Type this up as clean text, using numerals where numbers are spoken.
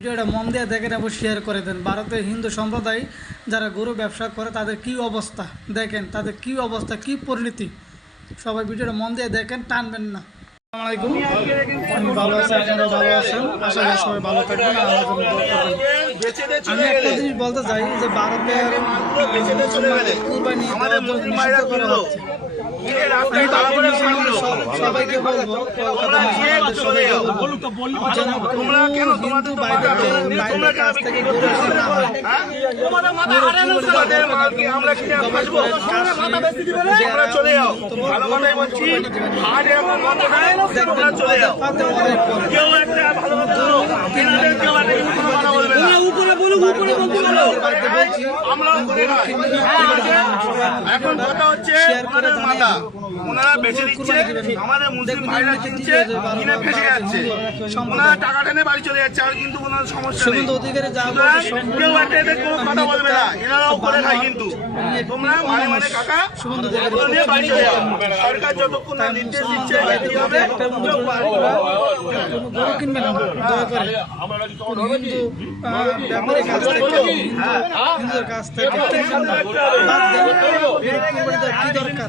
ভিডিওটা মন দিয়ে দেখেন এবং শেয়ার করে দেন। ভারতের হিন্দু সম্প্রদায় যারা গরু ব্যবসা করে তাদের কি অবস্থা দেখেন, তাদের কি অবস্থা, কি পরিণতি। সবাই ভিডিওটা মন দিয়ে দেখেন, টানবেন না। আসসালামু আলাইকুম, আমি ভালো আছি, আপনারা ভালো আছেন, আশা করি সবাই ভালো থাকবেন। আমি একটা জিনিস বলতে চাই যে ভারতের কুরবানি নিষিদ্ধ করা হচ্ছে। সবাইকে বলবো যেন কোনো হিন্দু বাইরের কাছ থেকে গরু না হয়। এখন কথা হচ্ছে ওনারা বেঁচে দিচ্ছে, আমাদের মুসলিম ভাইরা কিনছে, কিনে ফেসে যাচ্ছে, ওনারা টাকা টেনে বাড়ি চলে যাচ্ছে, আর কিন্তু কোনো সমস্যা নেই। কেউ একটা এদের কোনো কথা বলবে না, এনারাও করে খায়। কিন্তু তোমরা মানে কাকা নিয়ে বাড়ি চলে যাও। সরকার যতক্ষণ না নির্দেশ দিচ্ছে গরু কিনবে না, দয়া করে হিন্দু ব্যাপারের কাছ থেকে, হিন্দুদের কাছ থেকে কি দরকার।